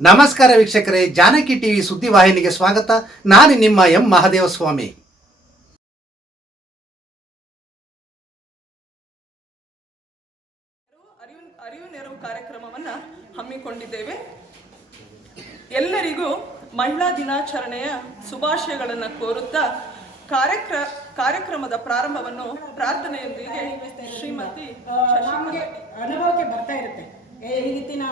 ನಮಸ್ಕಾರ ವೀಕ್ಷಕರೇ ಜಾನಕಿ ಟಿವಿ ಸುದ್ದಿವಾಹಿನಿಗೆ ಸ್ವಾಗತ. ನಾನು ನಿಮ್ಮ ಎಂ ಮಹದೇವಸ್ವಾಮಿ. ಅರಿವು ಅರಿವು ನೆರವು ಕಾರ್ಯಕ್ರಮವನ್ನ ಹಮ್ಮಿಕೊಂಡಿದ್ದೇವೆ. ಎಲ್ಲರಿಗೂ ಮಹಿಳಾ ದಿನಾಚರಣೆಯ ಶುಭಾಶಯಗಳನ್ನು ಕೋರುತ್ತಾ ಕಾರ್ಯಕ್ರ ಕಾರ್ಯಕ್ರಮದ ಪ್ರಾರಂಭವನ್ನು ಪ್ರಾರ್ಥನೆಯೊಂದಿಗೆ ಶ್ರೀಮತಿ ಅನುಭವಕ್ಕೆ ಬರ್ತಾ ಇರುತ್ತೆ. ಈಗಿನ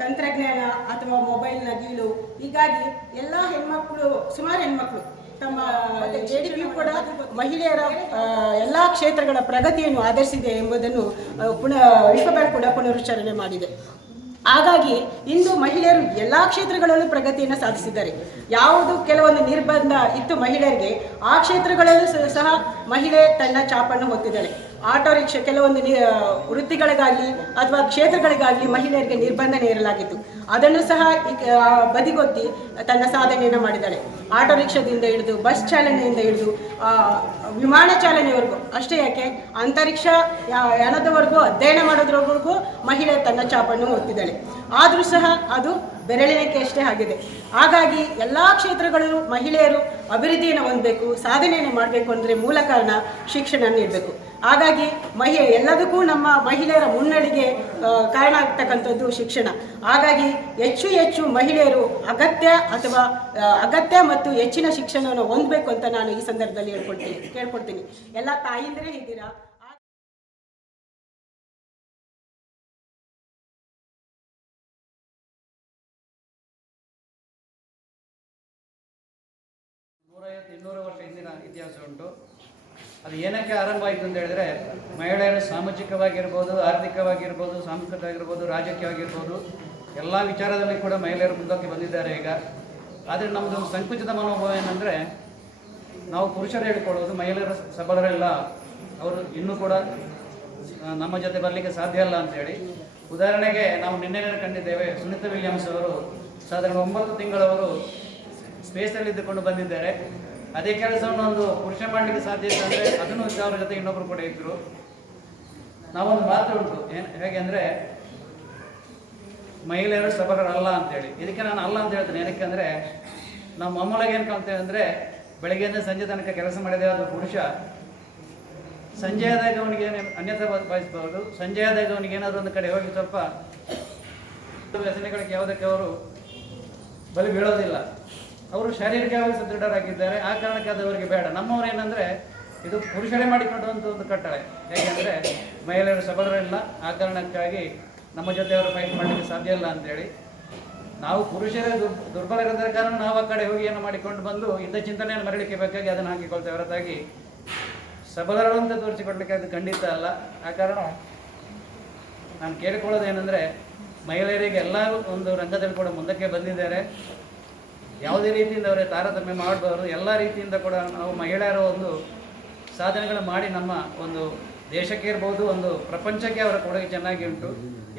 ತಂತ್ರಜ್ಞಾನ ಅಥವಾ ಮೊಬೈಲ್ನ ಗೀಳು. ಹೀಗಾಗಿ ಎಲ್ಲ ಹೆಣ್ಮಕ್ಳು ಸುಮಾರು ಹೆಣ್ಮಕ್ಳು ತಮ್ಮ ಜೆ ಡಿ ಪಿ ಕೂಡ ಮಹಿಳೆಯರ ಎಲ್ಲಾ ಕ್ಷೇತ್ರಗಳ ಪ್ರಗತಿಯನ್ನು ಆಧರಿಸಿದೆ ಎಂಬುದನ್ನು ಪುನಃ ವಿಶ್ವ ಬ್ಯಾಂಕ್ ಕೂಡ ಪುನರುಚ್ಚಾರಣೆ ಮಾಡಿದೆ. ಹಾಗಾಗಿ ಇಂದು ಮಹಿಳೆಯರು ಎಲ್ಲ ಕ್ಷೇತ್ರಗಳಲ್ಲೂ ಪ್ರಗತಿಯನ್ನು ಸಾಧಿಸಿದ್ದಾರೆ. ಯಾವುದು ಕೆಲವೊಂದು ನಿರ್ಬಂಧ ಇತ್ತು ಮಹಿಳೆಯರಿಗೆ ಆ ಕ್ಷೇತ್ರಗಳಲ್ಲೂ ಸಹ ಮಹಿಳೆ ತನ್ನ ಚಾಪನ್ನು ಹೊತ್ತಿದ್ದಾಳೆ. ಆಟೋ ರಿಕ್ಷಾ ಕೆಲವೊಂದು ವೃತ್ತಿಗಳಿಗಾಗಲಿ ಅಥವಾ ಕ್ಷೇತ್ರಗಳಿಗಾಗಲಿ ಮಹಿಳೆಯರಿಗೆ ನಿರ್ಬಂಧ ನೀಡಲಾಗಿತ್ತು ಅದನ್ನು ಸಹ ಬದಿಗೊತ್ತಿ ತನ್ನ ಸಾಧನೆಯನ್ನು ಮಾಡಿದ್ದಾಳೆ. ಆಟೋ ರಿಕ್ಷಾದಿಂದ ಹಿಡಿದು ಬಸ್ ಚಾಲನೆಯಿಂದ ಹಿಡಿದು ವಿಮಾನ ಚಾಲನೆವರೆಗೂ ಅಷ್ಟೇ ಯಾಕೆ? ಅಂತರಿಕ್ಷ ಯಾನದವರೆಗೂ, ಅಧ್ಯಯನ ಮಾಡೋದ್ರವರೆಗೂ ಮಹಿಳೆ ತನ್ನ ಚಾಪನ್ನು ಹೊತ್ತಿದ್ದಾಳೆ ಆದರೂ ಸಹ ಅದು ಬೆರಳಿನಕ್ಕೆ ಅಷ್ಟೇ ಆಗಿದೆ. ಹಾಗಾಗಿ ಎಲ್ಲ ಕ್ಷೇತ್ರಗಳಲ್ಲೂ ಮಹಿಳೆಯರು ಅಭಿವೃದ್ಧಿಯನ್ನು ಹೊಂದಬೇಕು, ಸಾಧನೆಯನ್ನು ಮಾಡಬೇಕು ಅಂದರೆ ಮೂಲ ಕಾರಣ ಶಿಕ್ಷಣ ನೀಡಬೇಕು. ಹಾಗಾಗಿ ಮಹಿ, ಎಲ್ಲದಕ್ಕೂ ನಮ್ಮ ಮಹಿಳೆಯರ ಮುನ್ನಡೆಗೆ ಕಾರಣ ಆಗ್ತಕ್ಕಂಥದ್ದು ಶಿಕ್ಷಣ. ಹಾಗಾಗಿ ಹೆಚ್ಚು ಹೆಚ್ಚು ಮಹಿಳೆಯರು ಅಗತ್ಯ ಅಥವಾ ಅಗತ್ಯ ಮತ್ತು ಹೆಚ್ಚಿನ ಶಿಕ್ಷಣವನ್ನು ಹೊಂದಬೇಕು ಅಂತ ನಾನು ಈ ಸಂದರ್ಭದಲ್ಲಿ ಹೇಳ್ಕೊಡ್ತೀನಿ, ಕೇಳ್ಕೊಡ್ತೀನಿ. ಎಲ್ಲ ತಾಯಿಂದರೇ ಇದ್ದೀರಾ ಇನ್ನೂರು ವರ್ಷ ಹಿಂದಿನ ಇತಿಹಾಸ ಉಂಟು. ಅದು ಏನಕ್ಕೆ ಆರಂಭ ಆಯಿತು ಅಂತ ಹೇಳಿದ್ರೆ, ಮಹಿಳೆಯರು ಸಾಮಾಜಿಕವಾಗಿರ್ಬೋದು, ಆರ್ಥಿಕವಾಗಿರ್ಬೋದು, ಸಾಂಸ್ಕೃತಿಕವಾಗಿರ್ಬೋದು, ರಾಜಕೀಯವಾಗಿರ್ಬೋದು, ಎಲ್ಲ ವಿಚಾರದಲ್ಲಿ ಕೂಡ ಮಹಿಳೆಯರು ಮುಂದಕ್ಕೆ ಬಂದಿದ್ದಾರೆ ಈಗ. ಆದರೆ ನಮ್ಮದು ಸಂಕುಚಿತ ಮನೋಭಾವ ಏನಂದರೆ, ನಾವು ಪುರುಷರು ಹೇಳಿಕೊಳ್ಳೋದು, ಮಹಿಳೆಯರು ಸಬಲರೆಲ್ಲ, ಅವರು ಇನ್ನೂ ಕೂಡ ನಮ್ಮ ಜೊತೆ ಬರಲಿಕ್ಕೆ ಸಾಧ್ಯ ಇಲ್ಲ ಅಂತೇಳಿ ಉದಾಹರಣೆಗೆ ನಾವು ನಿನ್ನೆ ಕಂಡಿದ್ದೇವೆ, ಸುನೀತಾ ವಿಲಿಯಮ್ಸ್ ಅವರು, ಸಾಧಾರಣ ಒಂಬತ್ತು ತಿಂಗಳವರು ಸ್ಪೇಸಲ್ಲಿ ಇದ್ದುಕೊಂಡು ಬಂದಿದ್ದಾರೆ. ಅದೇ ಕೆಲಸವನ್ನು ಒಂದು ಪುರುಷ ಮಾಡಲಿಕ್ಕೆ ಸಾಧ್ಯ ಇತ್ತು ಅಂದರೆ ಅದನ್ನು ಅವರ ಜೊತೆ ಇನ್ನೊಬ್ಬರು ಕೂಡ ಇದ್ದರು ನಾವೊಂದು ಮಾತು ಉಂಟು, ಏನು ಹೇಗೆ ಅಂದರೆ, ಮಹಿಳೆಯರು ಸಬಲರಲ್ಲ ಅಂತೇಳಿ. ಇದಕ್ಕೆ ನಾನು ಅಲ್ಲ ಅಂತ ಹೇಳ್ತೇನೆ. ಏನಕ್ಕೆ ಅಂದರೆ, ನಮ್ಮ ಮಾಮೂಲಾಗಿ ಏನು ಕಾಣ್ತೇವೆ ಅಂದರೆ, ಬೆಳಗ್ಗೆಯಿಂದ ಸಂಜೆ ತನಕ ಕೆಲಸ ಮಾಡಿದೆ ಅದು ಪುರುಷ, ಸಂಜೆ ಆದಾಗ ಅವನಿಗೆ ಏನೇ ಅನ್ಯತಾ ಸಂಜೆ ಆದಾಗ ಅವನಿಗೆ ಏನಾದರೂ ಒಂದು ಕಡೆ ಹೋಗಿ ಸ್ವಲ್ಪ, ವ್ಯಸನೆಗಳಿಗೆ ಯಾವುದಕ್ಕೆ ಅವರು ಬಲಿ ಬೀಳೋದಿಲ್ಲ. ಅವರು ಶಾರೀರಿಕವಾಗಿ ಸದೃಢರಾಗಿದ್ದಾರೆ. ಆ ಕಾರಣಕ್ಕೆ ಅದು ಅವರಿಗೆ ಬೇಡ. ನಮ್ಮವರು ಏನಂದ್ರೆ, ಇದು ಪುರುಷರೇ ಮಾಡಿಕೊಂಡಂತ ಒಂದು ಕಟ್ಟಳೆ. ಹೇಗೆಂದ್ರೆ, ಮಹಿಳೆಯರು ಸಬಲರಿಲ್ಲ. ಆ ಕಾರಣಕ್ಕಾಗಿ ನಮ್ಮ ಜೊತೆ ಅವರು ಫೈಟ್ ಮಾಡಲಿಕ್ಕೆ ಸಾಧ್ಯ ಇಲ್ಲ ಅಂತೇಳಿ. ನಾವು ಪುರುಷರೇ ದುರ್ ದುರ್ಬಲರಿದ್ದ ಕಾರಣ ನಾವು ಆ ಕಡೆ ಹೋಗಿ ಏನು ಮಾಡಿಕೊಂಡು ಬಂದು ಇದ್ದ ಚಿಂತನೆಯನ್ನು ಮರಳಿಕೆ ಬೇಕಾಗಿ ಅದನ್ನು ಹಾಕಿಕೊಳ್ತೇವೆ. ಹೊರತಾಗಿ ಸಬಲರು ಅಂತ ತೋರಿಸಿಕೊಡ್ಲಿಕ್ಕೆ ಅದು ಖಂಡಿತ ಅಲ್ಲ. ಆ ಕಾರಣ ನಾನು ಕೇಳಿಕೊಳ್ಳೋದು ಏನಂದರೆ, ಮಹಿಳೆಯರಿಗೆ ಎಲ್ಲ ಒಂದು ರಂಗದಲ್ಲಿ ಕೂಡ ಮುಂದಕ್ಕೆ ಬಂದಿದ್ದಾರೆ. ಯಾವುದೇ ರೀತಿಯಿಂದ ಅವರೇ ತಾರತಮ್ಯ ಮಾಡಬಾರ್ದು ಎಲ್ಲ ರೀತಿಯಿಂದ ಕೂಡ ನಾವು ಮಹಿಳೆಯರ ಒಂದು ಸಾಧನೆಗಳು ಮಾಡಿ ನಮ್ಮ ಒಂದು ದೇಶಕ್ಕೆ ಇರ್ಬೋದು, ಒಂದು ಪ್ರಪಂಚಕ್ಕೆ ಅವರ ಕೊಡುಗೆ ಚೆನ್ನಾಗಿ ಉಂಟು.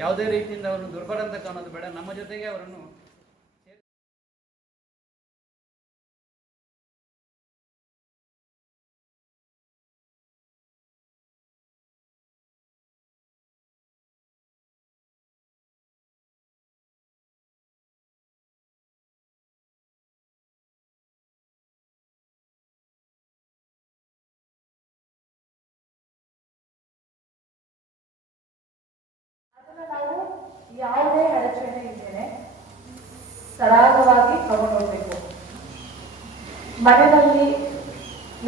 ಯಾವುದೇ ರೀತಿಯಿಂದ ಅವರು ದುರ್ಬಲ ಅಂತ ಕಾಣೋದು ಬೇಡ. ನಮ್ಮ ಜೊತೆಗೆ ಅವರನ್ನು ಅಡಚಣೆ ಇದ್ದೇನೆ. ಸರಾಗವಾಗಿ ತಗೊಂಡೋಗ್ಬೇಕು. ಮನೆಯಲ್ಲಿ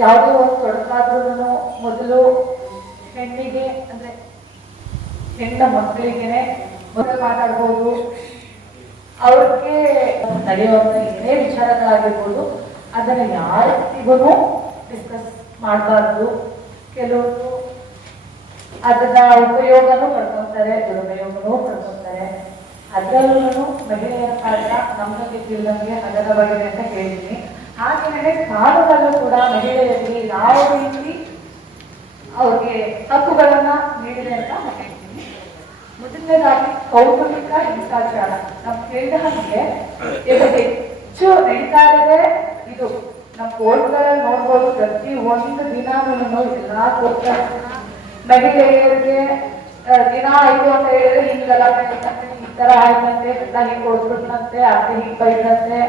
ಯಾವುದೋ ಒಂದು ತೊಡಕಾದ್ರೂ ಮೊದಲು ಹೆಣ್ಣಿಗೆ, ಅಂದ್ರೆ ಹೆಣ್ಣ ಮಕ್ಕಳಿಗೆನೆ ಮೊದಲು ಮಾತಾಡ್ಬೋದು. ಅವ್ರಿಗೆ ನಡೆಯುವಂತ ಏನೇ ವಿಚಾರಗಳಾಗಿರ್ಬೋದು, ಅದನ್ನ ಯಾರಿಗೂ ಡಿಸ್ಕಸ್ ಮಾಡಬಾರ್ದು. ಕೆಲವರು ಅದನ್ನ ಉಪಯೋಗನೂ ಪಡ್ಕೊಂತಾರೆ, ದುರುಪಯೋಗನೂ ಪಡ್ಕೊಂತಾರೆ. ಅದರಲ್ಲೂ ಮಹಿಳೆಯರ ಪಾತ್ರ ನಮಗೆ ತಿಳಿದಂಗೆ ಹಗರವಾಗಿದೆ ಅಂತ ಹೇಳಿದ್ದೀನಿ ಹಾಗೆಯೇ ಕಾಲದಲ್ಲೂ ಕೂಡ ಮಹಿಳೆಯರಿಗೆ ಯಾವ ರೀತಿ ಅವ್ರಿಗೆ ಹಕ್ಕುಗಳನ್ನ ನೀಡಿದೆ ಅಂತ ಹೇಳ್ತೀನಿ. ಮೊದಲನೇದಾಗಿ ಕೌಟುಂಬಿಕ ಹಿಂಸಾಚಾರ. ನಾವು ಕೇಳಿದ ಹಾಗೆ ಹೆಚ್ಚು ನಡೀತಾ ಇದೆ ಇದು. ನಮ್ಮ ಕೋರ್ಟ್ಗಳಲ್ಲಿ ನೋಡ್ಬೋದು ಪ್ರತಿ ಒಂದು ದಿನಾನು ಎಲ್ಲಾ ಕೋರ್ಟ್ ಮಹಿಳೆಯರಿಗೆ ದಿನ ಐದು ಅಂತ ಹೇಳಿದ್ರೆ ಹಿಂಗೆಲ್ಲ ತರ ಆಯ್ತಂತೆ ಎಲ್ಲ ಹಿಂಗ್ ಹೊಡ್ಬಿಟ್ನಂತೆ ಅತ್ತೆ ಹಿಂಗ್ ಬೈದಂತೆ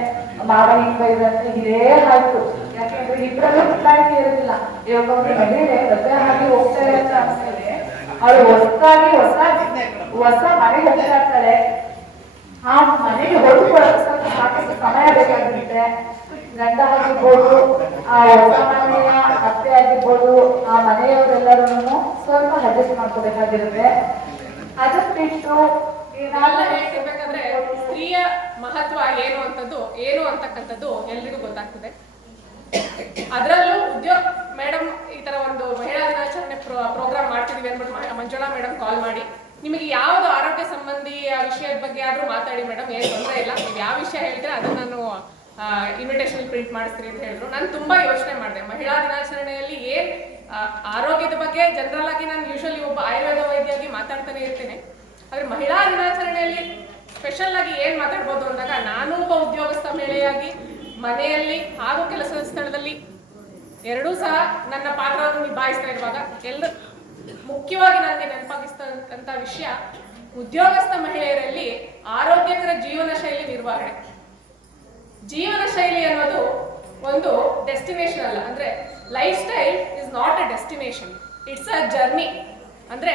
ಮಾವ ಹಿಂಗ್ ಬೈದಂತೆ ಇದೇ ಆಯ್ತು ಯಾಕೆಂದ್ರೆ ಇಬ್ಬರಲ್ಲೂ ಹೊಂದಾಣಿಕೆ ಇರೋದಿಲ್ಲ. ಇವಾಗ ಗದ್ದೆ ಹಾಕಿ ಹೋಗ್ತಾರೆ ಅಂತ ಇರೋ ಅವ್ರು ಹೊಸದಾಗಿ ಹೊಸ ಹೊಸ ಮನೆಗೆ ಹೋಗ್ತಾ ಇರ್ತಾಳೆ ಆ ಮನೆಗೆ ಹೊರಡ್ಕೊಳ್ಳೋಕೆ ಸ್ವಲ್ಪ ಸಾಕಷ್ಟು ಸಮಯ ಬೇಕಾಗಿರುತ್ತೆ. ಗಂಡ ಆಗಿರ್ಬೋದು, ಆ ಹೊಸ ಮನೆಯ ಅತ್ತೆ ಆಗಿರ್ಬೋದು, ಆ ಮನೆಯವರೆಲ್ಲರೂ ಸ್ವಲ್ಪ ಅಡ್ಜಸ್ಟ್ ಮಾಡ್ಕೋಬೇಕಾಗಿರುತ್ತೆ. ಅದಕ್ಕೆ ಬಿಟ್ಟು ಹೇಳ್ತಿರ್ಬೇಕಾದ್ರೆ ಸ್ತ್ರೀಯ ಮಹತ್ವ ಏನು ಅಂತದ್ದು, ಏನು ಅಂತಕ್ಕಂಥದ್ದು ಎಲ್ರಿಗೂ ಗೊತ್ತಾಗ್ತದೆ. ಅದರಲ್ಲೂ ಉದ್ಯೋಗ ಮೇಡಮ್ ಈ ತರ ಒಂದು ಮಹಿಳಾ ದಿನಾಚರಣೆ ಪ್ರೋಗ್ರಾಮ್ ಮಾಡ್ತಿದೀವಿ ಅಂದ್ಬಿಟ್ಟು ಮಂಜುಳಾ ಮೇಡಮ್ ಕಾಲ್ ಮಾಡಿ, ನಿಮಗೆ ಯಾವ್ದು ಆರೋಗ್ಯ ಸಂಬಂಧಿ ಆ ವಿಷಯದ ಬಗ್ಗೆ ಆದ್ರೂ ಮಾತಾಡಿ ಮೇಡಮ್ ಏನು ತೊಂದರೆ ಇಲ್ಲ. ನೀವು ಯಾವ ವಿಷಯ ಹೇಳ್ತೀರಾ ಅದನ್ನ ನಾನು ಇನ್ವಿಟೇಷನ್ ಪ್ರಿಂಟ್ ಮಾಡಿಸ್ತೀನಿ ಅಂತ ಹೇಳಿದ್ರು. ನಾನು ತುಂಬಾ ಯೋಚನೆ ಮಾಡಿದೆ. ಮಹಿಳಾ ದಿನಾಚರಣೆಯಲ್ಲಿ ಏನ್ ಆರೋಗ್ಯದ ಬಗ್ಗೆ ಜನರಲ್ ಆಗಿ ನಾನು ಯೂಶಲಿ ಒಬ್ಬ ಆಯುರ್ವೇದ ವೈದ್ಯಾಗಿ ಮಾತಾಡ್ತಾನೆ ಇರ್ತೇನೆ. ಆದ್ರೆ ಮಹಿಳಾ ದಿನಾಚರಣೆಯಲ್ಲಿ ಸ್ಪೆಷಲ್ ಆಗಿ ಏನ್ ಮಾತಾಡ್ಬೋದು ಅಂದಾಗ ನಾನು ಒಬ್ಬ ಉದ್ಯೋಗಸ್ಥ ಮಹಿಳೆಯಾಗಿ ಮನೆಯಲ್ಲಿ ಹಾಗೂ ಕೆಲಸದ ಸ್ಥಳದಲ್ಲಿ ಎರಡೂ ಸಹ ನನ್ನ ಪಾತ್ರವನ್ನು ನಿಭಾಯಿಸ್ತಾ ಇರುವಾಗ ಎಲ್ಲ ಮುಖ್ಯವಾಗಿ ನನಗೆ ನೆನಪಾಗಿಸ್ತಕ್ಕಂಥ ವಿಷಯ ಉದ್ಯೋಗಸ್ಥ ಮಹಿಳೆಯರಲ್ಲಿ ಆರೋಗ್ಯಕರ ಜೀವನ ಶೈಲಿ ನಿರ್ವಹಣೆ. ಜೀವನ ಶೈಲಿ ಅನ್ನೋದು ಒಂದು ಡೆಸ್ಟಿನೇಷನ್ ಅಲ್ಲ, ಅಂದ್ರೆ lifestyle is not a destination it's a journey ಅಂದ್ರೆ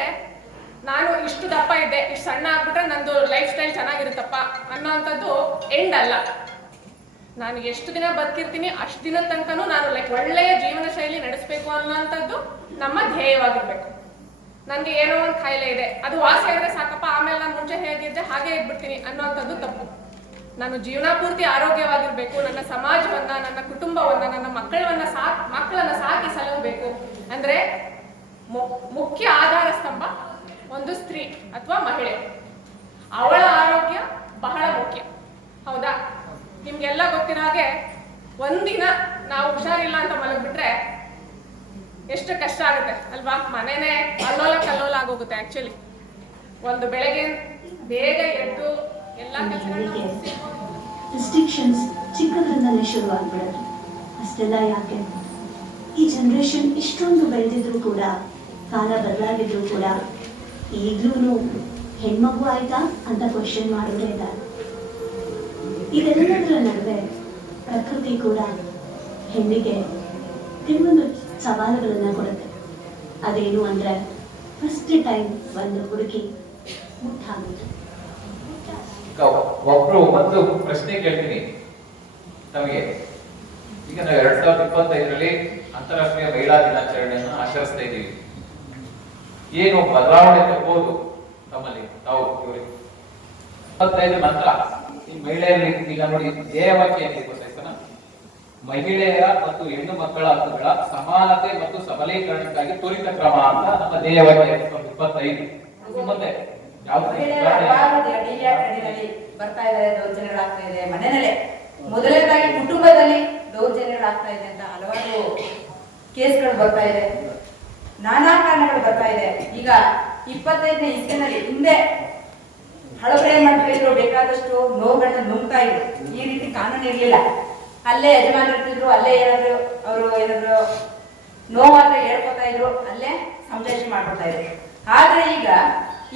ನಾನು ಇಷ್ಟು ದಪ್ಪ ಇದ್ದೆ, ಇಷ್ಟು ಸಣ್ಣ ಆಗ್ಬಿಟ್ರೆ ನಂದು ಲೈಫ್ ಸ್ಟೈಲ್ ಚೆನ್ನಾಗಿರುತ್ತಪ್ಪ ಅನ್ನೋವಂಥದ್ದು ಎಂಡ್ ಅಲ್ಲ. ನಾನು ಎಷ್ಟು ದಿನ ಬದುಕಿರ್ತೀನಿ, ಅಷ್ಟು ದಿನ ತನಕನೂ ನಾನು ಲೈಕ್ ಒಳ್ಳೆಯ ಜೀವನ ಶೈಲಿ ನಡೆಸಬೇಕು ಅನ್ನೋಂಥದ್ದು ನಮ್ಮ ಧ್ಯೇಯವಾಗಿರ್ಬೇಕು. ನನಗೆ ಏನೋ ಒಂದು ಕಾಯಿಲೆ ಇದೆ, ಅದು ವಾಸಿ ಆದ್ರೆ ಸಾಕಪ್ಪ, ಆಮೇಲೆ ನಾನು ಮುಂಚೆ ಹೇಗಿದ್ದೆ ಹಾಗೆ ಇದ್ಬಿಡ್ತೀನಿ ಅನ್ನೋಂಥದ್ದು ತಪ್ಪು. ನಾನು ಜೀವನ ಪೂರ್ತಿ ಆರೋಗ್ಯವಾಗಿರಬೇಕು, ನನ್ನ ಸಮಾಜವನ್ನ, ನನ್ನ ಕುಟುಂಬವನ್ನ, ನನ್ನ ಮಕ್ಕಳನ್ನ ಸಾಕ್, ಮಕ್ಕಳನ್ನ ಸಾಕಿ ಸಲಹಬೇಕು. ಅಂದ್ರೆ ಮುಖ್ಯ ಆಧಾರ ಸ್ತಂಭ ಒಂದು ಸ್ತ್ರೀ ಅಥವಾ ಮಹಿಳೆ. ಅವಳ ಆರೋಗ್ಯ ಬಹಳ ಮುಖ್ಯ. ಹೌದಾ? ನಿಮ್ಗೆಲ್ಲ ಗೊತ್ತಿನ ಹಾಗೆ ಒಂದಿನ ನಾವು ಹುಷಾರಿಲ್ಲ ಅಂತ ಮಲಗ್ಬಿಟ್ರೆ ಎಷ್ಟು ಕಷ್ಟ ಆಗುತ್ತೆ, ಅಲ್ವಾ? ಮನೆನೇ ಅಲ್ಲೋಲ ಕಲ್ಲೋಲ ಆಗೋಗುತ್ತೆ ಆಕ್ಚುಲಿ ಒಂದು ಬೆಳಗ್ಗೆ ಬೇಗ ಎದ್ದು ಎಲ್ಲ ರಿಸ್ಟ್ರಿಕ್ಷನ್ಸ್ ಚಿಕ್ಕದ್ರಿಂದಲೇ ಶುರು ಆಗ್ಬಿಡೋದು ಅಷ್ಟೆಲ್ಲ ಯಾಕೆ? ಈ ಜನರೇಷನ್ ಇಷ್ಟೊಂದು ಬೆಳೆದಿದ್ರು ಕೂಡ, ಕಾಲ ಬದಲಾಗಿದ್ರು ಕೂಡ ಈಗ್ಲೂ ಹೆಣ್ಮಗು ಆಯ್ತಾ ಅಂತ ಕ್ವಶನ್ ಮಾಡಿದ್ರೆ ಇದೆಲ್ಲದರ ನಡುವೆ ಪ್ರಕೃತಿ ಕೂಡ ಹೆಣ್ಣಿಗೆ ಕೆಲವೊಂದು ಸವಾಲುಗಳನ್ನ ಕೊಡುತ್ತೆ. ಅದೇನು ಅಂದ್ರೆ ಫಸ್ಟ್ ಟೈಮ್ ಒಂದು ಹುಡುಗಿ ಮುಟ್ಟಾಗುತ್ತೆ ಒಬ್ರು ಒಂದು ಪ್ರಶ್ನೆ ಕೇಳ್ತೀನಿ ನಮಗೆ ಈಗ ನಾವು ಎರಡ್ ಸಾವಿರದ ಇಪ್ಪತ್ತೈದರಲ್ಲಿ ಅಂತಾರಾಷ್ಟ್ರೀಯ ಮಹಿಳಾ ದಿನಾಚರಣೆಯನ್ನು ಆಚರಿಸ್ತಾ ಇದ್ದೀವಿ. ಏನು ಬದಲಾವಣೆ ತಗೋದು ತಮ್ಮಲ್ಲಿ ತಾವು ಇಪ್ಪತ್ತೈದು ನಂತರ ಈ ಮಹಿಳೆಯರಲ್ಲಿ ಈಗ ನೋಡಿ ಧ್ಯೇಯವಾಕ್ಯ ಏನಿದೆ ಗೊತ್ತಾಯ್ತಾನ ಮಹಿಳೆಯರ ಮತ್ತು ಹೆಣ್ಣು ಮಕ್ಕಳ ಹಕ್ಕುಗಳ ಸಮಾನತೆ ಮತ್ತು ಸಬಲೀಕರಣಕ್ಕಾಗಿ ತ್ವರಿತ ಕ್ರಮ ಅಂತ ನಮ್ಮ ಧ್ಯೇಯವಾಕ್ಯ ಇಪ್ಪತ್ತೈದು. ಮತ್ತೆ ಬರ್ತಾ ಇದೆ ಮನೆಯಲ್ಲೇ. ಮೊದಲನೇದಾಗಿ ಕುಟುಂಬದಲ್ಲಿ ದೌರ್ಜನ್ಯಗಳಾಗ್ತಾ ಇದೆ ಅಂತ ಹಲವಾರು ಕೇಸ್ಗಳು ಬರ್ತಾ ಇದೆ. ನಾನಾ ಕಾರಣಗಳು ಬರ್ತಾ ಇದೆ. ಈಗ ಇಪ್ಪತ್ತೈದನೇ ಇಸ್ವಿನಲ್ಲಿ ಹಿಂದೆ ಹಳಬರೆ ಮಾಡ್ತಾ ಬೇಕಾದಷ್ಟು ನೋವುಗಳನ್ನ ನುಂಗ್ತಾ ಇದ್ರು. ಈ ರೀತಿ ಕಾನೂನು ಇರಲಿಲ್ಲ. ಅಲ್ಲೇ ಯಜಮಾನ ಇರ್ತಿದ್ರು, ಅಲ್ಲೇ ಏನಾದ್ರು ಅವರು ಏನಾದ್ರು ನೋವಾದ್ರೆ ಹೇಳ್ಕೊತಾ ಇದ್ರು, ಅಲ್ಲೇ ಸಂಶ್ಲೇಷಣೆ ಮಾಡ್ಕೊತಾ ಇದ್ರು. ಆದ್ರೆ ಈಗ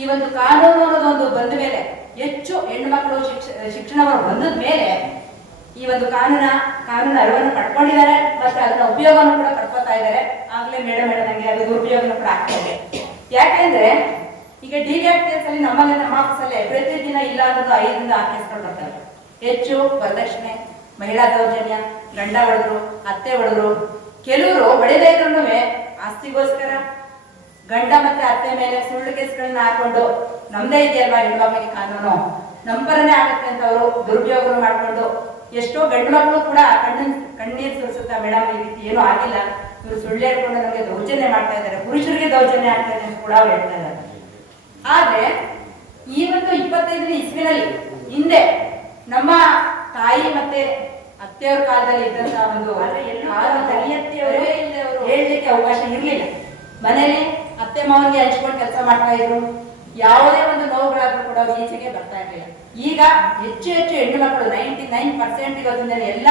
ಈ ಒಂದು ಕಾನೂನು ಅನ್ನೋದೊಂದು ಬಂದ ಮೇಲೆ ಹೆಚ್ಚು ಹೆಣ್ಮಕ್ಳು ಶಿಕ್ಷ, ಶಿಕ್ಷಣವನ್ನು ಬಂದ ಮೇಲೆ ಈ ಒಂದು ಕಾನೂನ, ಕಾನೂನು ಅರಿವನ್ನು ಪಡ್ಕೊಂಡಿದ್ದಾರೆ, ಮತ್ತೆ ಅದನ್ನ ಉಪಯೋಗವನ್ನು ಕೂಡ ಪಡ್ಕೊತಾ ಇದ್ದಾರೆ ಆಗ್ಲೇ ಮೇಡಮ್ ಹೇಳಿದಂಗೆ ಅದು ದುರುಪಯೋಗನೂ ಕೂಡ ಆಗ್ತಾ ಇದೆ. ಯಾಕೆಂದ್ರೆ ಈಗ ಡಿ ಆಕ್ಟೇಸ್ ಅಲ್ಲಿ ನಮ್ಮಲ್ಲಿ ನಮ್ಮ ಆಫೀಸಲ್ಲೇ ಪ್ರತಿದಿನ ಇಲ್ಲ ಅನ್ನೋದು ಐದರಿಂದ ಆರು ಕೇಸ್ಗಳು ಬರ್ತವೆ. ಹೆಚ್ಚು, ವರದಕ್ಷಿಣೆ, ಮಹಿಳಾ ದೌರ್ಜನ್ಯ, ಗಂಡ ಹೊಡೆದ್ರು ಅತ್ತೆ ಹೊಡೆದ್ರು ಕೆಲವರು ಹೊಡೆದೇ ಇದ್ರು ಆಸ್ತಿಗೋಸ್ಕರ ಗಂಡ ಮತ್ತೆ ಅತ್ತೆ ಮೇಲೆ ಸುಳ್ಳು ಕೇಸ್ಗಳನ್ನ ಹಾಕೊಂಡು ನಮ್ದೇ ಇದೆಯಲ್ವಾ ಹೆಣ್ಮಕ್ಳಿಗೆ ಕಾನೂನು? ನಂಬರನೇ ಆಗುತ್ತೆ ಅಂತ ಅವರು ದುರುಪಯೋಗ ಮಾಡಿಕೊಂಡು ಎಷ್ಟೋ ಗಂಡು ಮಕ್ಕಳು ಕೂಡ ಕಣ್ಣಿನ ಕಣ್ಣೀರು ಸುರಿಸುತ್ತಾ ಮೇಡಮ್ ಈ ರೀತಿ ಏನೂ ಆಗಿಲ್ಲ. ಇವರು ಸುಳ್ಳು ಹೇಳ್ಕೊಂಡು ನಮಗೆ ದೌರ್ಜನ್ಯ ಮಾಡ್ತಾ ಇದ್ದಾರೆ. ಪುರುಷರಿಗೆ ದೌರ್ಜನ್ಯ ಆಗ್ತಾ ಇದೆ ಅಂತ ಕೂಡ ಅವ್ರು ಹೇಳ್ತಾ ಇದ್ದಾರೆ. ಆದ್ರೆ ಇವತ್ತು ಇಪ್ಪತ್ತೈದನೇ ಇಸ್ವಿನಲ್ಲಿ ಹಿಂದೆ ನಮ್ಮ ತಾಯಿ ಮತ್ತೆ ಅತ್ತೆಯವ್ರ ಕಾಲದಲ್ಲಿ ಇದ್ದಂತಹ ಒಂದು ತನಿಯತ್ತೆಯವರೇ ಹೇಳಲಿಕ್ಕೆ ಅವಕಾಶ ಇರಲಿಲ್ಲ. ಮನೇಲಿ ಅತ್ತೆ ಮಾವನಿಗೆ ಹಂಚ್ಕೊಂಡು ಕೆಲಸ ಮಾಡ್ತಾ ಇದ್ರು. ಯಾವುದೇ ಒಂದು ನೋವುಗಳಾದ್ರೂ ಕೂಡ ಈಚೆಗೆ ಬರ್ತಾ ಇರಲಿಲ್ಲ. ಈಗ ಹೆಚ್ಚು ಹೆಚ್ಚು ಹೆಣ್ಣು ಮಕ್ಕಳು ನೈಂಟಿ ನೈನ್ ಪರ್ಸೆಂಟ್ ಇವತ್ತಿನ ಎಲ್ಲ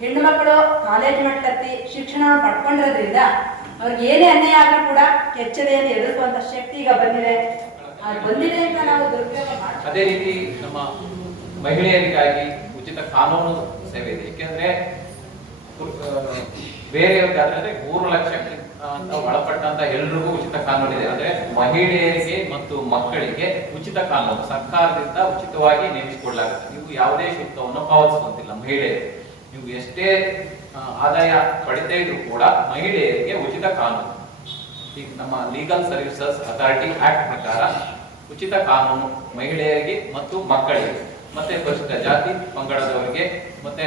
ಹೆಣ್ಣು ಮಕ್ಕಳು ಕಾಲೇಜ್ ಮಟ್ಟಕ್ಕೆ ಶಿಕ್ಷಣವನ್ನು ಪಡ್ಕೊಂಡಿರೋದ್ರಿಂದ ಅವ್ರಿಗೆ ಏನೇ ಅನ್ಯಾಯ ಆದ್ರೂ ಕೂಡ ಕೆಚ್ಚದೆಯನ್ನು ಎದುರಿಸುವಂತ ಶಕ್ತಿ ಈಗ ಬಂದಿದೆ. ಬಂದಿದೆ ಅಂತ ನಾವು ದುರುಪಯೋಗ ಅದೇ ರೀತಿ ನಮ್ಮ ಮಹಿಳೆಯರಿಗಾಗಿ ಉಚಿತ ಕಾನೂನು ಸೇವೆ ಇದೆ. ಏಕೆಂದ್ರೆ ಬೇರೆಯವ್ರಿಗಾದ್ರೆ ಮೂರು ಲಕ್ಷ ಅಂತ ಒಳಪಟ್ಟಂತ ಎಲ್ರಿಗೂ ಉಚಿತ ಕಾನೂನು ಇದೆ. ಅಂದ್ರೆ ಮಹಿಳೆಯರಿಗೆ ಮತ್ತು ಮಕ್ಕಳಿಗೆ ಉಚಿತ ಕಾನೂನು ಸರ್ಕಾರದಿಂದ ಉಚಿತವಾಗಿ ನೇಮಿಸಿಕೊಳ್ಳಲಾಗುತ್ತೆ. ನೀವು ಯಾವುದೇ ಶುಲ್ಕವನ್ನು ಪಾವತಿಸುವಂತಿಲ್ಲ ಮಹಿಳೆಯರು ನೀವು ಎಷ್ಟೇ ಆದಾಯ ಪಡಿತಾ ಇದ್ರು ಕೂಡ ಮಹಿಳೆಯರಿಗೆ ಉಚಿತ ಕಾನೂನು. ಈಗ ನಮ್ಮ ಲೀಗಲ್ ಸರ್ವಿಸಸ್ ಅಥಾರಿಟಿ ಆಕ್ಟ್ ಪ್ರಕಾರ ಉಚಿತ ಕಾನೂನು ಮಹಿಳೆಯರಿಗೆ ಮತ್ತು ಮಕ್ಕಳಿಗೆ, ಮತ್ತೆ ಪರಿಶಿಷ್ಟ ಜಾತಿ ಪಂಗಡದವರಿಗೆ, ಮತ್ತೆ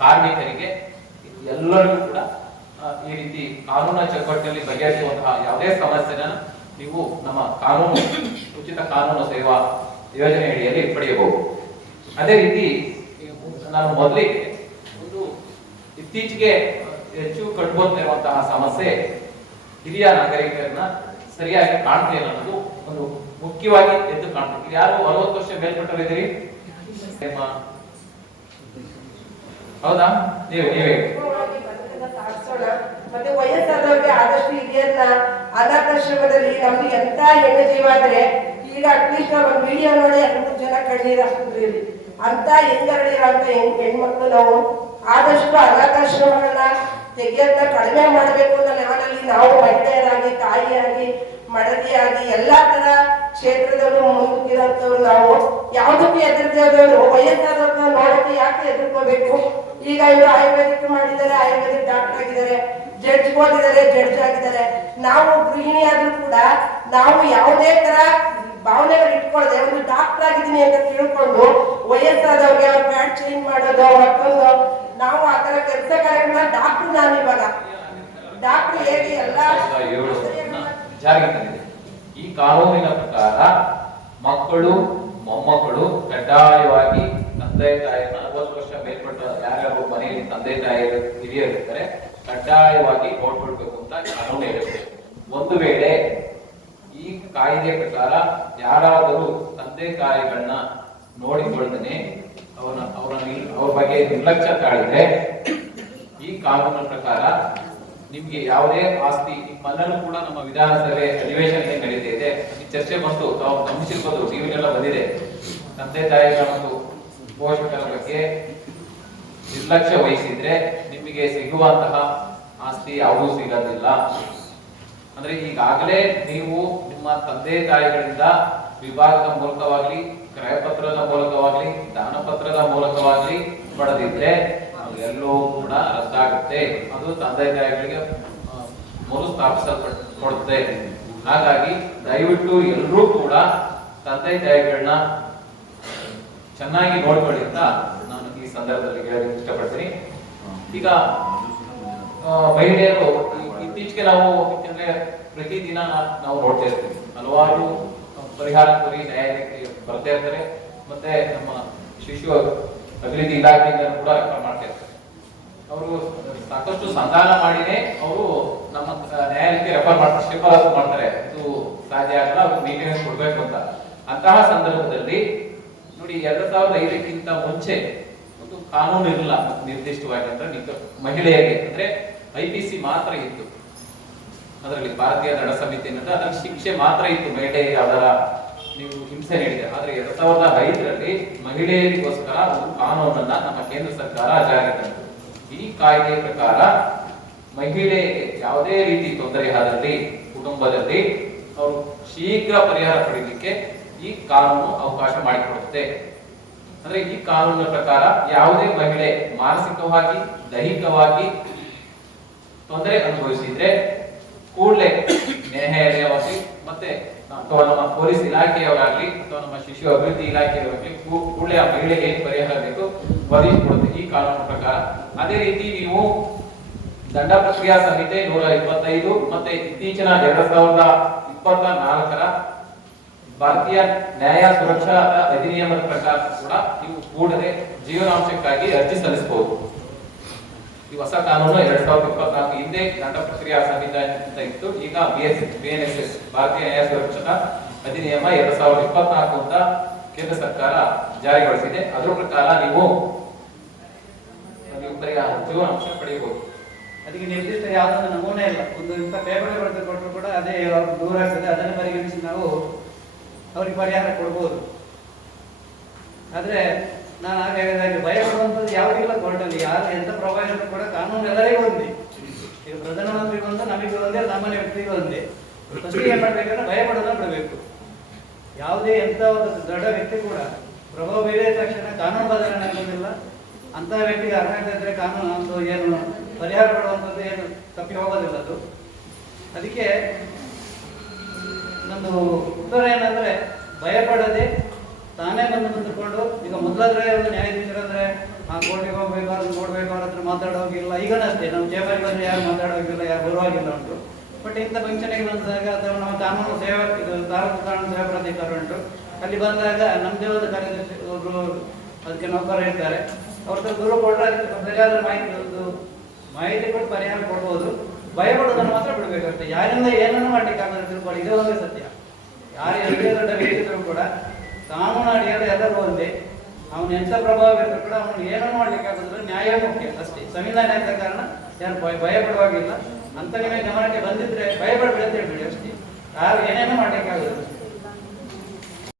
ಕಾರ್ಮಿಕರಿಗೆ ಎಲ್ಲರಿಗೂ ಕೂಡ ಈ ರೀತಿ ಕಾನೂನು ಚೌಕಟ್ಟಿನಲ್ಲಿ ಬಗೆಹರಿಸುವಂತಹ ಯಾವುದೇ ಸಮಸ್ಯೆನ ನೀವು ನಮ್ಮ ಕಾನೂನು, ಉಚಿತ ಕಾನೂನು ಸೇವಾ ಯೋಜನೆ ಅಡಿಯಲ್ಲಿ ಪಡೆಯಬಹುದು. ಅದೇ ರೀತಿ ನಾನು ಮೊದಲಿಗೆ ಇತ್ತೀಚೆಗೆ ಹೆಚ್ಚು ಕಂಡುಬರ್ತಿರುವಂತಹ ಸಮಸ್ಯೆ ಹಿರಿಯ ನಾಗರಿಕರನ್ನ ಸರಿಯಾಗಿ ಕಾಣ್ತಾ ಇಲ್ಲ ಅನ್ನೋದು ಒಂದು ಮುಖ್ಯವಾಗಿ ಎದ್ದು ಕಾಣ್ತದೆ ಯಾರು ಅರವತ್ತು ವರ್ಷ ಮೇಲ್ಪಟ್ಟರಿದ್ದೀರಿ ಹೌದಾ? ನೀವು, ನೀವೇ. ಮತ್ತೆ ವಯಸ್ಸಾದವ್ರಿಗೆ ಆದಷ್ಟು ಇದೆಯಲ್ಲ? ಅನಾಥಾಶ್ರಮದಲ್ಲಿ ನಮ್ದು ಎಂತ ಹೆಣ್ಣು ಜೀವ ಆದ್ರೆ, ಈಗ ಅಟ್ಲೀಸ್ಟ್ ಒಂದು ವಿಡಿಯೋ ನೋಡಿ ಹನ್ನೊಂದು ಜನ ಕಣ್ಣೀರ್ ಹಾಕಿದ್ರು ಅಂತ ಹೆಂಗ್ ಅಂತ ಹೆಣ್ ಹೆಣ್ಮಕ್ಳು ನಾವು ಆದಷ್ಟು ಅನಾಥಾಶ್ರಮಗಳನ್ನ ತೆಗೆಯೋದನ್ನ ಕಡಿಮೆ ಮಾಡಬೇಕು ಅನ್ನೋ ಲೆವೆಲಲ್ಲಿ ನಾವು ಮಹಿಳೆಯರಾಗಿ, ತಾಯಿಯಾಗಿ, ಮಡದಿಯಾಗಿ ಎಲ್ಲಾ ತರ ಕ್ಷೇತ್ರದಲ್ಲೂ ಮುಂದಕ್ಕಿರೋಂಥವ್ರು ನಾವು. ಯಾವುದಕ್ಕೂ ಎದುರ್ದೇವ್ರು ವಯಸ್ಸಾದವ್ರನ್ನ ನೋಡಕ್ಕೆ ಯಾಕೆ ಎದುರ್ಕೋಬೇಕು? ಈಗ ಇವರು ಆಯುರ್ವೇದಿಕ್ ಮಾಡಿದ್ದಾರೆ, ಆಯುರ್ವೇದಿಕ್ ಡಾಕ್ಟರ್ ಆಗಿದ್ದಾರೆ ಜಡ್ಜ್ ಓದಿದ್ದಾರೆ ಜಡ್ಜ್ ಆಗಿದ್ದಾರೆ. ನಾವು ಗೃಹಿಣಿ ಆದ್ರೂ ಕೂಡ ನಾವು ಯಾವುದೇ ತರ ಭಾವನೆಗಳು ಇಟ್ಕೊಳ್ಳದೆ ಒಂದು ಡಾಕ್ಟರ್ ಆಗಿದ್ದೀನಿ ಅಂತ ತಿಳ್ಕೊಂಡು ವಯಸ್ಸಾದವ್ರಿಗೆ ಅವ್ರ ಪ್ಯಾಂಟ್ ಚೇಂಜ್ ಮಾಡೋದು ಮತ್ತೊಂದು ನಾವು ಆ ತರ ಕೆಲಸ ಕಾರ್ಯಗಳ ಡಾಕ್ಟರ್ ನಾನು ಇವಾಗ. ಡಾಕ್ಟರ್ ಹೇಗೆ ಎಲ್ಲ ತಂದಿದೆ ಈ ಕಾನೂನಿನ ಪ್ರಕಾರ ಮಕ್ಕಳು, ಮೊಮ್ಮಕ್ಕಳು ಕಡ್ಡಾಯವಾಗಿ ತಂದೆ ತಾಯಿ ಅರವತ್ತು ವರ್ಷ ಮೇಲ್ಪಟ್ಟ ಯಾರ್ಯಾರು ಮನೆಯಲ್ಲಿ ತಂದೆ ತಾಯಿ ಹಿರಿಯರು ಇರ್ತಾರೆ ಕಡ್ಡಾಯವಾಗಿ ನೋಡ್ಕೊಳ್ಬೇಕು ಅಂತ ಕಾನೂನು ಹೇಳುತ್ತೆ. ಒಂದು ವೇಳೆ ಕಾಯ್ದೆ ಪ್ರಕಾರ ಯಾರಾದರೂ ತಂದೆ ತಾಯಿಗಳನ್ನ ನೋಡಿಕೊಳ್ಳದನೆ ಅವನ ಅವರ ಅವ್ರ ಬಗ್ಗೆ ನಿರ್ಲಕ್ಷ್ಯ ತಾಳಿದ್ರೆ ಈ ಕಾನೂನಿನ ಪ್ರಕಾರ ನಿಮ್ಗೆ ಯಾವುದೇ ಆಸ್ತಿ ಮನ್ನನ್ನು ಕೂಡ ನಮ್ಮ ವಿಧಾನಸಭೆ ಅಧಿವೇಶನ ನಡೀತಾ ಇದೆ. ಚರ್ಚೆ ಬಂತು ತಾವು ಗಮನಿಸಿರ್ಬೋದು ಎಲ್ಲ ಬಂದಿದೆ. ತಂದೆ ತಾಯಿಗಳ ಮತ್ತು ಪೋಷಕರ ಬಗ್ಗೆ ನಿರ್ಲಕ್ಷ್ಯ ವಹಿಸಿದ್ರೆ ನಿಮಗೆ ಸಿಗುವಂತಹ ಆಸ್ತಿ ಯಾವುದೂ ಸಿಗೋದಿಲ್ಲ. ಅಂದ್ರೆ ಈಗಾಗಲೇ ನೀವು ನಿಮ್ಮ ತಂದೆ ತಾಯಿಗಳಿಂದ ವಿಭಾಗದ ಮೂಲಕವಾಗ್ಲಿ ಕ್ರಯಪತ್ರದ ಮೂಲಕವಾಗ್ಲಿ ದಾನಪತ್ರದ ಮೂಲಕವಾಗ್ಲಿ ಪಡೆದಿದ್ರೆ ಅದು ಎಲ್ಲವೂ ಕೂಡ ರದ್ದಾಗುತ್ತೆ. ಅದು ತಂದೆ ತಾಯಿಗಳಿಗೆ ಆ, ಮರು ಸ್ಥಾಪಿಸಲ್ಪಡುತ್ತೆ ಹಾಗಾಗಿ ದಯವಿಟ್ಟು ಎಲ್ಲರೂ ಕೂಡ ತಂದೆ ತಾಯಿಗಳನ್ನ ಚೆನ್ನಾಗಿ ನೋಡ್ಕೊಳ್ಳಿ ಅಂತ ನಾನು ಈ ಸಂದರ್ಭದಲ್ಲಿ ಹೇಳಲಿಕ್ಕೆ ಇಷ್ಟಪಡ್ತೀನಿ. ಈಗ ಮಹಿಳೆಯರು ಇತ್ತೀಚೆಗೆ ನಾವು ಪ್ರತಿದಿನ ನಾವು ನೋಡ್ತಾ ಇರ್ತೀವಿ. ಹಲವಾರು ಪರಿಹಾರ ಕೋರಿ ನ್ಯಾಯಾಲಯಕ್ಕೆ ಬರ್ತಾ ಇರ್ತಾರೆ. ಮತ್ತೆ ನಮ್ಮ ಶಿಶು ಅಭಿವೃದ್ಧಿ ಇಲಾಖೆಯಿಂದ ಕೂಡ ಮಾಡ್ತಾ ಇರ್ತಾರೆ. ಅವರು ಸಾಕಷ್ಟು ಸಂಧಾನ ಮಾಡಿನೇ ಅವರು ನಮ್ಮ ನ್ಯಾಯಾಲಯಕ್ಕೆ ರೆಫರ್ ಮಾಡ್ತಾರೆ ಶಿಫಾರಸು ಮಾಡ್ತಾರೆ. ಇದು ಸಾಧ್ಯ ಆಗಲ್ಲ, ಅವ್ರಿಗೆ ಮೇಂಟೆನೆನ್ಸ್ ಕೊಡ್ಬೇಕು ಅಂತ. ಅಂತಹ ಸಂದರ್ಭದಲ್ಲಿ ನೋಡಿ, ಎರಡ್ ಸಾವಿರದ ಐದಕ್ಕಿಂತ ಮುಂಚೆ ಒಂದು ಕಾನೂನು ಇರಲಿಲ್ಲ ನಿರ್ದಿಷ್ಟವಾಗಿ ಅಂದ್ರೆ ಮಹಿಳೆಯರಿಗೆ. ಅಂದ್ರೆ ಐ ಪಿ ಸಿ ಮಾತ್ರ ಇತ್ತು. ಅದರಲ್ಲಿ ಭಾರತೀಯ ದಡ ಸಮಿತಿ ಅನ್ನೋದು, ಅದರಲ್ಲಿ ಶಿಕ್ಷೆ ಮಾತ್ರ ಇತ್ತು ಮೇಡೆ ಅದರ ನೀವು ಹಿಂಸೆ ನೀಡಿದೆ ಆದ್ರೆ ಎರಡ್ ಸಾವಿರದ ಐದರಲ್ಲಿ ಮಹಿಳೆಯರಿಗೋಸ್ಕರ ಒಂದು ಕಾನೂನನ್ನ ನಮ್ಮ ಕೇಂದ್ರ ಸರ್ಕಾರ ಜಾರಿ ತಂತು ಈ ಕಾಯ್ದೆ ಪ್ರಕಾರ ಮಹಿಳೆ ಯಾವುದೇ ರೀತಿ ತೊಂದರೆ ಆದಲ್ಲಿ, ಕುಟುಂಬದಲ್ಲಿ ಅವರು ಶೀಘ್ರ ಪರಿಹಾರ ಪಡೆಯಲಿಕ್ಕೆ ಈ ಕಾನೂನು ಅವಕಾಶ ಮಾಡಿಕೊಡುತ್ತೆ. ಅಂದ್ರೆ ಈ ಕಾನೂನಿನ ಪ್ರಕಾರ ಯಾವುದೇ ಮಹಿಳೆ ಮಾನಸಿಕವಾಗಿ, ದೈಹಿಕವಾಗಿ ತೊಂದರೆ ಅನುಭವಿಸಿದ್ರೆ ಕೂಡಲೇ ನ್ಯಾಯಾಲಯವಾಗಿ ಮತ್ತೆ ಅಥವಾ ನಮ್ಮ ಪೊಲೀಸ್ ಇಲಾಖೆಯವರಾಗ್ಲಿ, ಅಥವಾ ನಮ್ಮ ಶಿಶು ಅಭಿವೃದ್ಧಿ ಇಲಾಖೆಯವರಾಗ್ಲಿ ಕೂಡಲೇ ಆ ಮಹಿಳೆಗೆ ಪರಿಹಾರ ಬೇಕು ಒದಗಿಸಿಕೊಡುತ್ತೆ ಈ ಕಾನೂನು ಪ್ರಕಾರ ಅದೇ ರೀತಿ ನೀವು ದಂಡ ಪ್ರಕ್ರಿಯಾ ಸಂಹಿತೆ ನೂರ ಇಪ್ಪತ್ತೈದು ಮತ್ತೆ ಇತ್ತೀಚಿನ ಎರಡ್ ಸಾವಿರದ ಇಪ್ಪತ್ತ ನಾಲ್ಕರ ಭಾರತೀಯ ನ್ಯಾಯ ಸುರಕ್ಷಾ ಅಧಿನಿಯಮದ ಪ್ರಕಾರ ಕೂಡ ನೀವು ಕೂಡಲೇ ಜೀವನಾಂಶಕ್ಕಾಗಿ ಅರ್ಜಿ ಸಲ್ಲಿಸಬಹುದು. ಈ ಹೊಸ ಕಾನೂನು ಎರಡ್ ಸಾವಿರದ ಇಪ್ಪತ್ನಾಲ್ಕು ಹಿಂದೆ ದಂಡ ಪ್ರಕ್ರಿಯಾ ಸಂವಿಧಾನ ಅಂತ ಇತ್ತು. ಈಗ B S B N S S Bharatiya Nyaya Surakshata ಅಧಿನಿಯಮ ಎರಡ್ ಸಾವಿರದ ಇಪ್ಪತ್ನಾಲ್ಕು ಅಂತ ಕೇಂದ್ರ ಸರ್ಕಾರ ಜಾರಿಗೊಳಿಸಿದೆ. ಅದರ ಪ್ರಕಾರ ನೀವು ಅಂಶ ಪಡೆಯಬಹುದು. ಅದಕ್ಕೆ ನಿರ್ದಿಷ್ಟ ಯಾವುದೊಂದು ನಮೂನೆ ಇಲ್ಲ. ಒಂದು ಇಂಥ ಪೇಪರ್ ಬರೆದು ಕೊಟ್ಟರು ಕೂಡ ಅದೇ ದೂರ ಆಗ್ತದೆ. ಅದನ್ನು ಪರಿಗಣಿಸಿ ನಾವು ಅವ್ರಿಗೆ ಪರಿಹಾರ ಕೊಡ್ಬೋದು. ಆದರೆ ನಾನು ಆಗ ಭಯ ಪಡುವಂಥದ್ದು ಯಾವುದಿಲ್ಲ ಕೋರ್ಟಲ್ಲಿ. ಯಾರು ಎಂಥ ಪ್ರಭಾವ ಕೂಡ ಕಾನೂನು ಎಲ್ಲರಿಗೂ ಒಂದೇ. ಈಗ ಪ್ರಧಾನಮಂತ್ರಿಗೂ ಒಂದು, ನಮಗೂ ಒಂದೇ, ಸಾಮಾನ್ಯ ವ್ಯಕ್ತಿಗೂ ಒಂದೇ. ಫಸ್ಟ್ ಏನು ಮಾಡ್ಬೇಕಂದ್ರೆ ಭಯ ಬಿಡಬೇಕು ಯಾವುದೇ ಎಂಥ ಒಂದು ದೊಡ್ಡ ವ್ಯಕ್ತಿ ಕೂಡ ಪ್ರಭಾವ ಬೀರಿದ ತಕ್ಷಣ ಕಾನೂನು ಬದಲಾವಣೆ ಆಗೋದಿಲ್ಲ. ಅಂತಹ ವ್ಯಕ್ತಿಗೆ ಅರ್ಥ ಇದ್ರೆ ಕಾನೂನು ಒಂದು ಏನು ಪರಿಹಾರ ಕೊಡುವಂಥದ್ದು ಏನು ತಪ್ಪಿ ಹೋಗೋದಿಲ್ಲ ಅದು. ಅದಕ್ಕೆ ನಂದು ಉತ್ತರ ಏನಂದ್ರೆ ಭಯ ಪಡದೆ ತಾನೇ ಬಂದು ನಿಂತ್ಕೊಂಡು, ಈಗ ಮೊದಲಾದ್ರೆ ಒಂದು ನ್ಯಾಯಾಧೀಶರಂದ್ರೆ ಆ ಕೋರ್ಟಿಗೆ ಹೋಗ್ಬೇಕು ಅದನ್ನ ನೋಡ್ಬೇಕು ಅವ್ರ ಹತ್ರ ಈಗನೂ ಅಷ್ಟೇ, ನಮ್ಮ ಚೇಂಬರ್ಗೆ ಬಂದ್ರೆ ಯಾರು ಮಾತಾಡೋಗಿಲ್ಲ, ಯಾರು ಬರುವಾಗಿಲ್ಲ ಉಂಟು ಬಟ್ ಇಂಥ ಫಂಕ್ಷನ್ಗೆ ಬಂದಾಗ ಅಥವಾ ನಮ್ಮ ಕಾನೂನು ಸೇವಾ, ಇದು ತಾಲೂಕು ಕಾನೂನು ಸೇವಾ ಪ್ರಾಧಿಕಾರ ಉಂಟು. ಅಲ್ಲಿ ಬಂದಾಗ ನಮ್ಮದೇ ಒಂದು ಕಾರ್ಯದರ್ಶಿ, ಒಬ್ರು ಅದಕ್ಕೆ ನೌಕರ ಇರ್ತಾರೆ ಅವ್ರ ಹತ್ರ ದೂರ ಕೊಟ್ಟರೆ ಮಾಹಿತಿ, ಒಂದು ಮಾಹಿತಿ ಕೊಟ್ಟು ಪರಿಹಾರ ಕೊಡ್ಬೋದು. ಭಯಪಡೋದನ್ನು ಮಾತ್ರ ಬಿಡಬೇಕಾಗುತ್ತೆ. ಯಾರಿಂದ ಏನನ್ನು ಮಾಡ್ಲಿಕ್ಕೆ ಆಗೋದು ತಿಳ್ಕೊಳ್ಳಿ. ಇದೇ ಒಂದೇ ಸತ್ಯ. ಯಾರು ಎಷ್ಟೇ ದೊಡ್ಡ ವ್ಯಕ್ತಿಗಳು ಕೂಡ ಕಾನೂನು ಅಡಿಯಲ್ಲಿ ಎಲ್ಲರೂ ಒಂದೇ. ಅವನು ಎಂಥ ಪ್ರಭಾವ ಇರಬೇಕು ಕೂಡ ಅವನು ಏನೂ ಮಾಡ್ಲಿಕ್ಕೆ ಆಗೋದಿಲ್ಲ, ನ್ಯಾಯ ಮುಖ್ಯ ಅಷ್ಟೇ. ಸಂವಿಧಾನ ಇದ್ದ ಕಾರಣ ಯಾರು ಭಯ ಭಯ ಅಂತ ನಿಮಗೆ ಗಮನಕ್ಕೆ ಬಂದಿದ್ರೆ ಭಯಪಡಬೇಡಿ ಅಷ್ಟೇ. ಯಾರು ಏನೇನೋ ಮಾಡ್ಲಿಕ್ಕೆ ಆಗೋದಿಲ್ಲ.